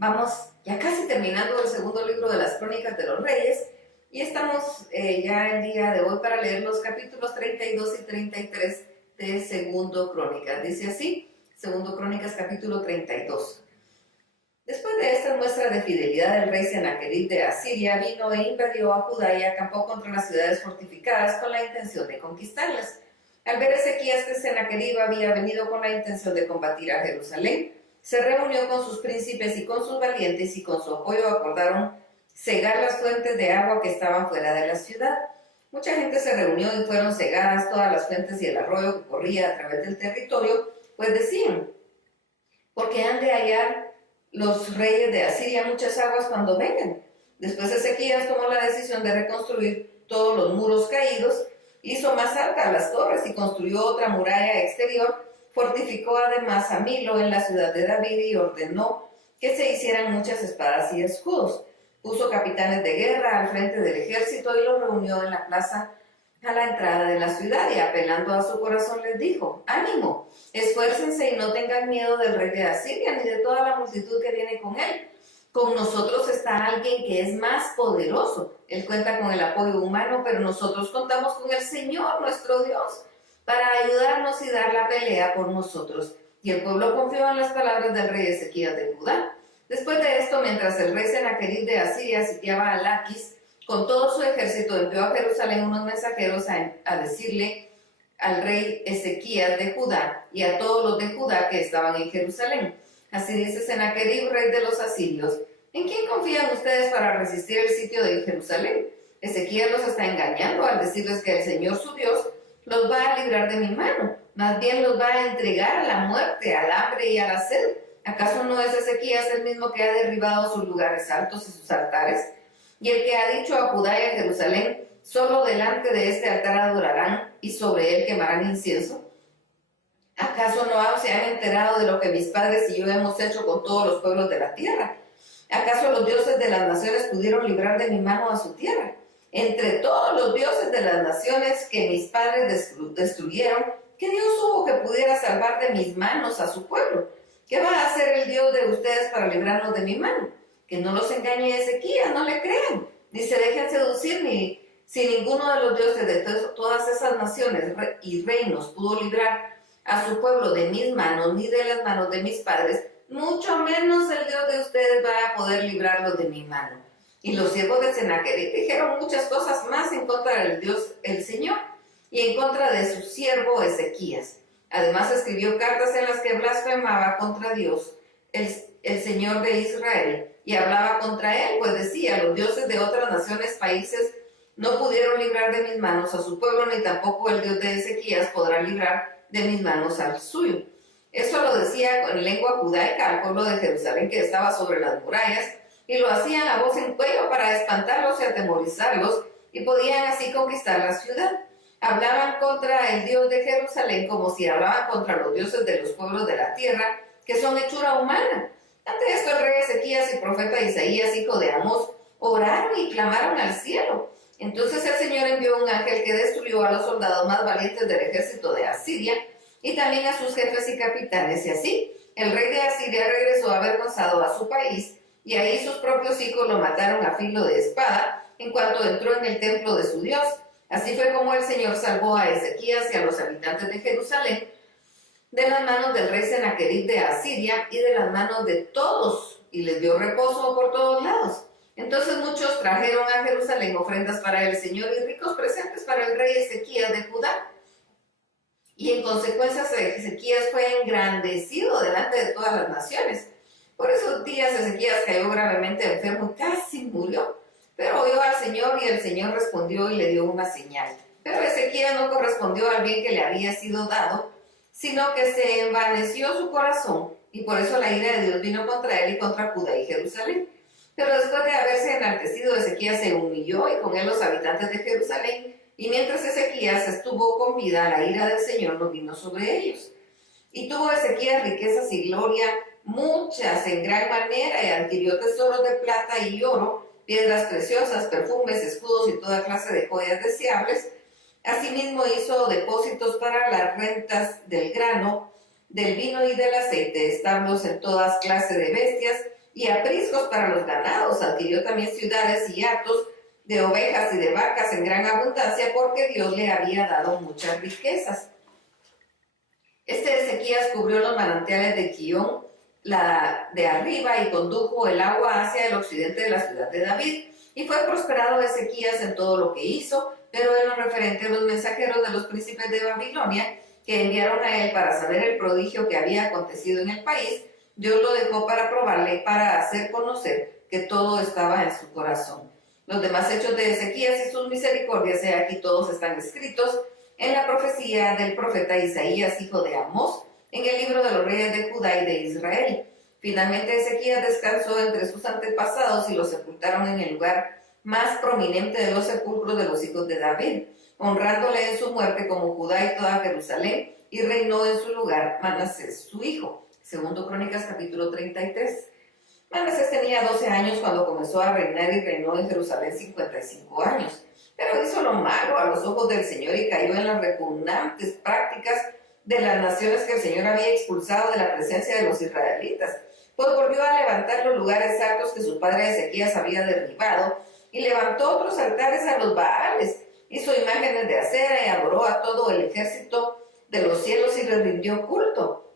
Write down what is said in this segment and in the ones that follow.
Vamos ya casi terminando el segundo libro de las Crónicas de los Reyes y estamos ya el día de hoy para leer los capítulos 32 y 33 de Segundo Crónicas. Dice así, Segundo Crónicas capítulo 32. Después de esta muestra de fidelidad, el rey Senaquerib de Asiria vino e invadió a Judá y acampó contra las ciudades fortificadas con la intención de conquistarlas. Al ver Ezequías que Senaquerib había venido con la intención de combatir a Jerusalén, se reunió con sus príncipes y con sus valientes y con su apoyo acordaron cegar las fuentes de agua que estaban fuera de la ciudad. Mucha gente se reunió y fueron cegadas todas las fuentes y el arroyo que corría a través del territorio, pues decían, porque han de hallar los reyes de Asiria muchas aguas cuando vengan. Después Ezequías tomó la decisión de reconstruir todos los muros caídos, hizo más altas las torres y construyó otra muralla exterior. Fortificó además a Milo en la ciudad de David y ordenó que se hicieran muchas espadas y escudos. Puso capitanes de guerra al frente del ejército y los reunió en la plaza a la entrada de la ciudad y apelando a su corazón les dijo, ánimo, esfuércense y no tengan miedo del rey de Asiria ni de toda la multitud que viene con él. Con nosotros está alguien que es más poderoso. Él cuenta con el apoyo humano, pero nosotros contamos con el Señor, nuestro Dios, para ayudarnos y dar la pelea por nosotros. Y el pueblo confió en las palabras del rey Ezequías de Judá. Después de esto, mientras el rey Senaquerib de Asiria sitiaba a Laquis, con todo su ejército envió a Jerusalén unos mensajeros a decirle al rey Ezequías de Judá y a todos los de Judá que estaban en Jerusalén. Así dice Senaquerib, rey de los asirios, ¿en quién confían ustedes para resistir el sitio de Jerusalén? Ezequías los está engañando al decirles que el Señor su Dios los va a librar de mi mano, más bien los va a entregar a la muerte, al hambre y a la sed. ¿Acaso no es Ezequías el mismo que ha derribado sus lugares altos y sus altares? Y el que ha dicho a Judá y a Jerusalén, solo delante de este altar adorarán y sobre él quemarán incienso. ¿Acaso no se han enterado de lo que mis padres y yo hemos hecho con todos los pueblos de la tierra? ¿Acaso los dioses de las naciones pudieron librar de mi mano a su tierra? Entre todos los dioses de las naciones que mis padres destruyeron, ¿qué Dios hubo que pudiera salvar de mis manos a su pueblo? ¿Qué va a hacer el Dios de ustedes para librarnos de mi mano? Que no los engañe Ezequías, no le crean, ni se dejen seducir, ni si ninguno de los dioses de todas esas naciones y reinos pudo librar a su pueblo de mis manos, ni de las manos de mis padres, mucho menos el Dios de ustedes va a poder librarlos de mi mano. Y los siervos de Senaquerib dijeron muchas cosas más en contra del Dios, el Señor, y en contra de su siervo Ezequías. Además escribió cartas en las que blasfemaba contra Dios, el Señor de Israel, y hablaba contra él, pues decía, los dioses de otras naciones, países, no pudieron librar de mis manos a su pueblo, ni tampoco el Dios de Ezequías podrá librar de mis manos al suyo. Eso lo decía en lengua judaica al pueblo de Jerusalén que estaba sobre las murallas, y lo hacían a voz en cuello para espantarlos y atemorizarlos, y podían así conquistar la ciudad. Hablaban contra el Dios de Jerusalén como si hablaban contra los dioses de los pueblos de la tierra, que son hechura humana. Ante esto el rey Ezequías y el profeta Isaías, hijo de Amós, oraron y clamaron al cielo. Entonces el Señor envió un ángel que destruyó a los soldados más valientes del ejército de Asiria, y también a sus jefes y capitanes, y así el rey de Asiria regresó avergonzado a su país, y ahí sus propios hijos lo mataron a filo de espada en cuanto entró en el templo de su Dios. Así fue como el Señor salvó a Ezequías y a los habitantes de Jerusalén de las manos del rey Senaquerib de Asiria y de las manos de todos, y les dio reposo por todos lados. Entonces muchos trajeron a Jerusalén ofrendas para el Señor y ricos presentes para el rey Ezequías de Judá. Y en consecuencia Ezequías fue engrandecido delante de todas las naciones. Por esos días Ezequías cayó gravemente enfermo y casi murió. Pero oyó al Señor y el Señor respondió y le dio una señal. Pero Ezequías no correspondió al bien que le había sido dado, sino que se envaneció su corazón, y por eso la ira de Dios vino contra él y contra Judá y Jerusalén. Pero después de haberse enaltecido, Ezequías se humilló y con él los habitantes de Jerusalén, y mientras Ezequías estuvo con vida, la ira del Señor no vino sobre ellos. Y tuvo Ezequías riquezas y gloria, muchas en gran manera, y adquirió tesoros de plata y oro, piedras preciosas, perfumes, escudos y toda clase de joyas deseables. Asimismo hizo depósitos para las rentas del grano, del vino y del aceite, establos en todas clases de bestias, y apriscos para los ganados. Adquirió también ciudades y hatos de ovejas y de vacas en gran abundancia, porque Dios le había dado muchas riquezas. Ezequías cubrió los manantiales de Gihón, la de arriba, y condujo el agua hacia el occidente de la ciudad de David. Y fue prosperado Ezequías en todo lo que hizo, pero en lo referente a los mensajeros de los príncipes de Babilonia, que enviaron a él para saber el prodigio que había acontecido en el país, Dios lo dejó para probarle y para hacer conocer que todo estaba en su corazón. Los demás hechos de Ezequías y sus misericordias, aquí todos están escritos en la profecía del profeta Isaías, hijo de Amós, en el libro de los reyes de Judá y de Israel. Finalmente Ezequías descansó entre sus antepasados y lo sepultaron en el lugar más prominente de los sepulcros de los hijos de David, honrándole en su muerte como Judá y toda Jerusalén, y reinó en su lugar Manasés, su hijo. Segundo Crónicas, capítulo 33. Manasés tenía 12 años cuando comenzó a reinar y reinó en Jerusalén 55 años. Pero hizo lo malo a los ojos del Señor y cayó en las repugnantes prácticas de las naciones que el Señor había expulsado de la presencia de los israelitas. Pues volvió a levantar los lugares altos que su padre Ezequías había derribado, y levantó otros altares a los Baales, hizo imágenes de acera y adoró a todo el ejército de los cielos y les rindió culto.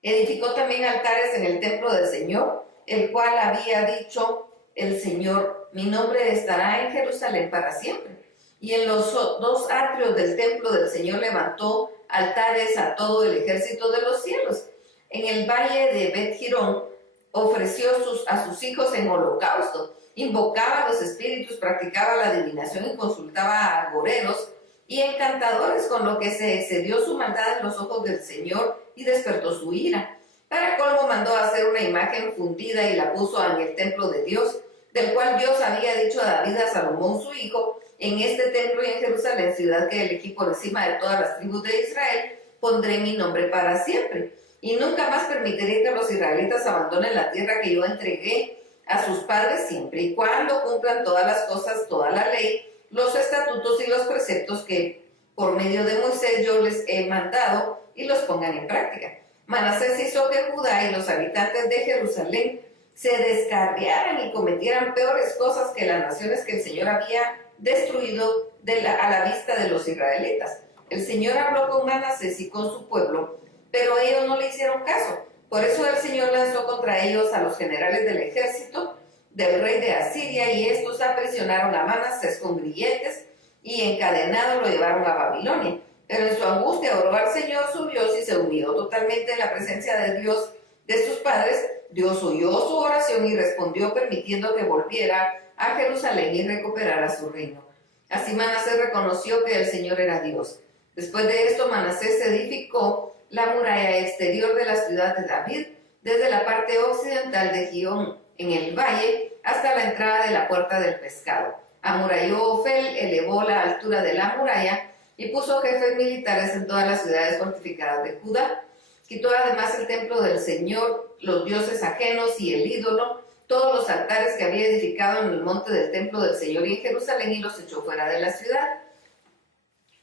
Edificó también altares en el templo del Señor, el cual había dicho el Señor: mi nombre estará en Jerusalén para siempre. Y en los dos atrios del templo del Señor levantó altares a todo el ejército de los cielos. En el valle de Bet-Jirón ofreció a sus hijos en holocausto, invocaba a los espíritus, practicaba la adivinación y consultaba a agoreros y encantadores, con lo que se excedió su maldad en los ojos del Señor y despertó su ira. Para colmo mandó hacer una imagen fundida y la puso en el templo de Dios, del cual Dios había dicho a David, a Salomón su hijo: en este templo y en Jerusalén, ciudad que elegí por encima de todas las tribus de Israel, pondré mi nombre para siempre. Y nunca más permitiré que los israelitas abandonen la tierra que yo entregué a sus padres, siempre y cuando cumplan todas las cosas, toda la ley, los estatutos y los preceptos que por medio de Moisés yo les he mandado, y los pongan en práctica. Manasés hizo que Judá y los habitantes de Jerusalén se descarriaran y cometieran peores cosas que las naciones que el Señor había destruido a la vista de los israelitas. El Señor habló con Manasés y con su pueblo, pero ellos no le hicieron caso. Por eso el Señor lanzó contra ellos a los generales del ejército del rey de Asiria, y estos aprisionaron a Manasés con grilletes y encadenado lo llevaron a Babilonia. Pero en su angustia oró al Señor su Dios y se humilló totalmente en la presencia de Dios de sus padres. Dios oyó su oración y respondió, permitiendo que volviera a Jerusalén y recuperara su reino. Así Manasés reconoció que el Señor era Dios. Después de esto, Manasés edificó la muralla exterior de la ciudad de David, desde la parte occidental de Gihón, en el valle, hasta la entrada de la puerta del pescado. Amuralló Ofel, elevó la altura de la muralla y puso jefes militares en todas las ciudades fortificadas de Judá. Quitó además el templo del Señor, los dioses ajenos y el ídolo, todos los altares que había edificado en el monte del templo del Señor y en Jerusalén, y los echó fuera de la ciudad.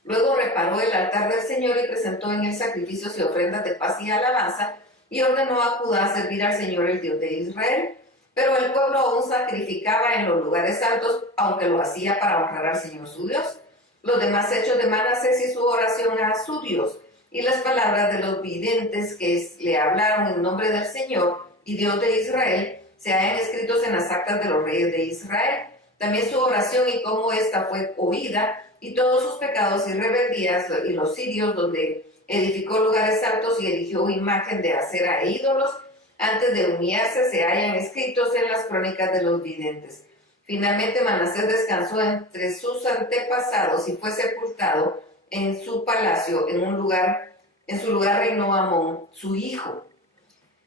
Luego reparó el altar del Señor y presentó en él sacrificios y ofrendas de paz y alabanza, y ordenó a Judá servir al Señor, el Dios de Israel. Pero el pueblo aún sacrificaba en los lugares altos, aunque lo hacía para honrar al Señor su Dios. Los demás hechos de Manasés y su oración a su Dios, y las palabras de los videntes que le hablaron en nombre del Señor y Dios de Israel, se hallan escritos en las actas de los reyes de Israel. También su oración y cómo ésta fue oída, y todos sus pecados y rebeldías, y los sirios, donde edificó lugares altos y erigió imagen de acera e ídolos, antes de humillarse, se hallan escritos en las crónicas de los videntes. Finalmente Manasés descansó entre sus antepasados y fue sepultado en su palacio, en su lugar reinó Amón, su hijo.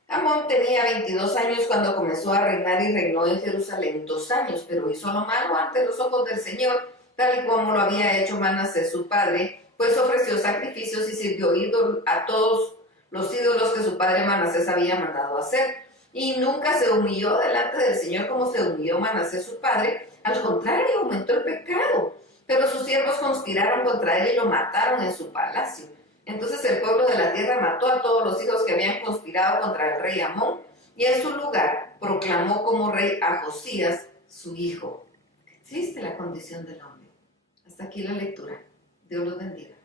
Amón tenía 22 años cuando comenzó a reinar, y reinó en Jerusalén 2 años, pero hizo lo malo ante los ojos del Señor, tal y como lo había hecho Manasés su padre, pues ofreció sacrificios y sirvió a todos los ídolos que su padre Manasés había mandado hacer. Y nunca se humilló delante del Señor como se humilló Manasés su padre. Al contrario, aumentó el pecado. Pero sus siervos conspiraron contra él y lo mataron en su palacio. Entonces el pueblo de la tierra mató a todos los hijos que habían conspirado contra el rey Amón, y en su lugar proclamó como rey a Josías, su hijo. Qué triste la condición del hombre. Hasta aquí la lectura. Dios los bendiga.